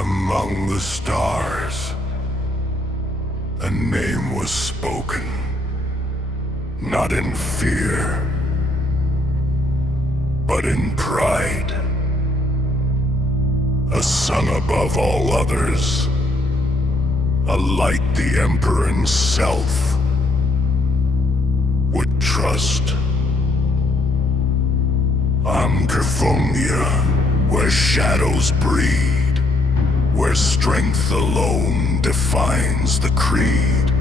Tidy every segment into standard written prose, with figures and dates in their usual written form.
Among the stars, a name was spoken, not in fear, but in pride. A son above all others, a light the Emperor himself would trust. I'm Cthonia, where shadows breed, where strength alone defines the creed.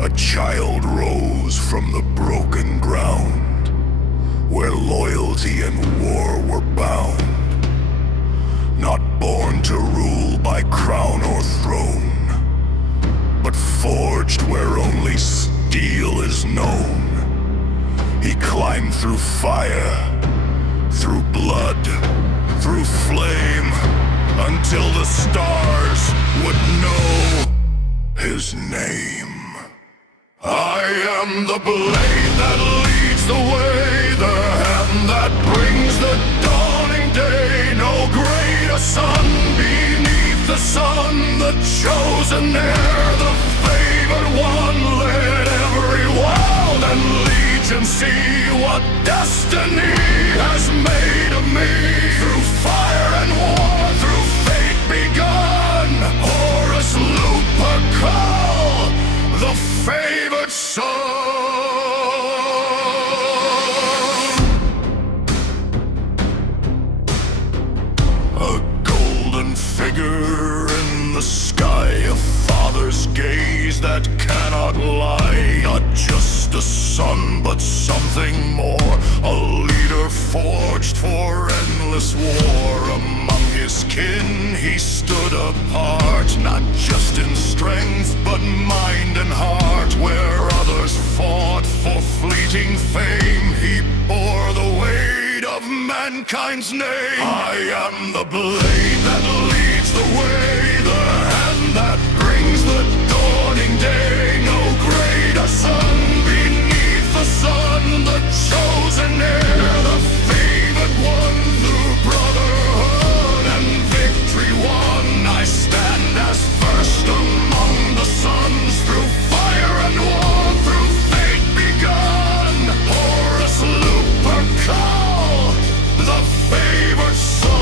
A child rose from the broken ground, where loyalty and war were bound. Not born to rule by crown or throne, but forged where only steel is known. He climbed through fire, through blood, through flame, until the stars would know his name. I am the blade that leads the way, the hand that brings the dawning day. No greater sun beneath the sun, the chosen heir, the favored one. Let every world and legion see what destiny has made of me. Through fire and war, through fate begun, Horus Lupercal, the favored son. A golden figure in the sky, a father's gaze that cannot lie. Not just a son, but something more, a leader forged for endless war. Among his kin he stood apart, not just in strength, but mind and heart. Where others fought for fleeting fame, he bore the weight of mankind's name. I am the blade that leads the way, the hand that brings the dawning day. No greater sun beneath the sun, the chosen heir, the favored one. Through brotherhood and victory won, I stand as first among the sons. Through fire and war, through fate begun, Horus Lupercal, the favored son.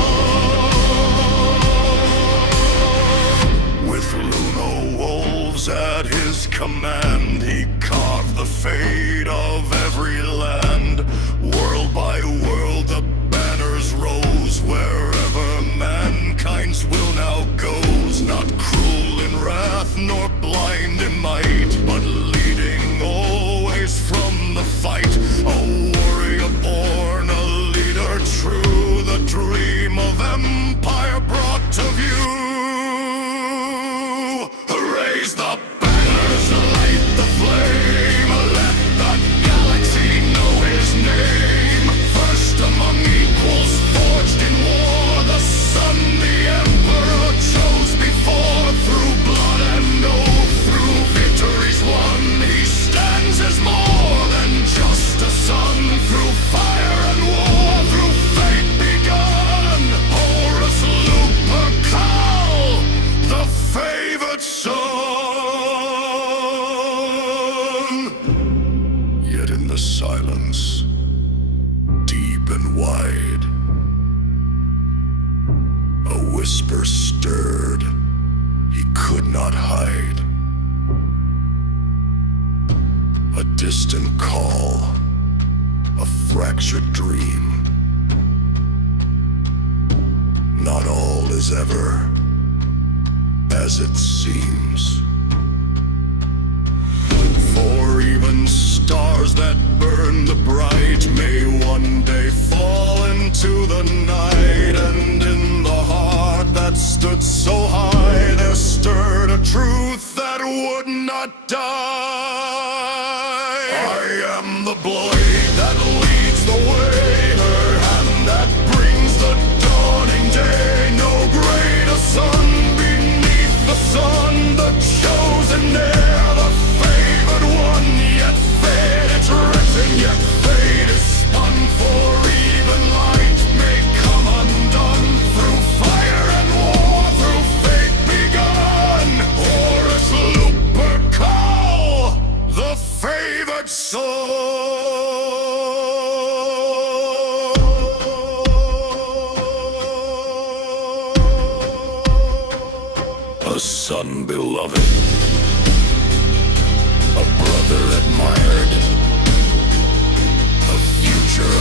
With Luno wolves at his command, he carved the fate of every land. World by world the banners rose, wherever mankind's will now goes. Not cruel in wrath, nor blind in might, but leading always from the fight. A warrior born, a leader true, the dream of empire brought to view. Raise the banners, light the flame, let the galaxy know his name. First among equals, forged in war, the son the emperor chose before. Through blood and oath, through victories won, he stands as more than just a son. Through fire and war, through fate begun, Horus Lupercal, the favored son. Yet in the silence, deep and wide, a whisper stirred he could not hide. A distant call, a fractured dream. Not all is ever as it seems. For even stars that burn the bright may one day fall into the night. And in the heart that stood so high, there stirred a truth that would not die. I am the blade that leads the way, her hand that brings the dawning day. No greater sun beneath the sun, the chosen heir, the favored one. Yet fate is written, yet fate is spun, for even light may come undone. Through fire and war, through A son beloved, a brother admired, a future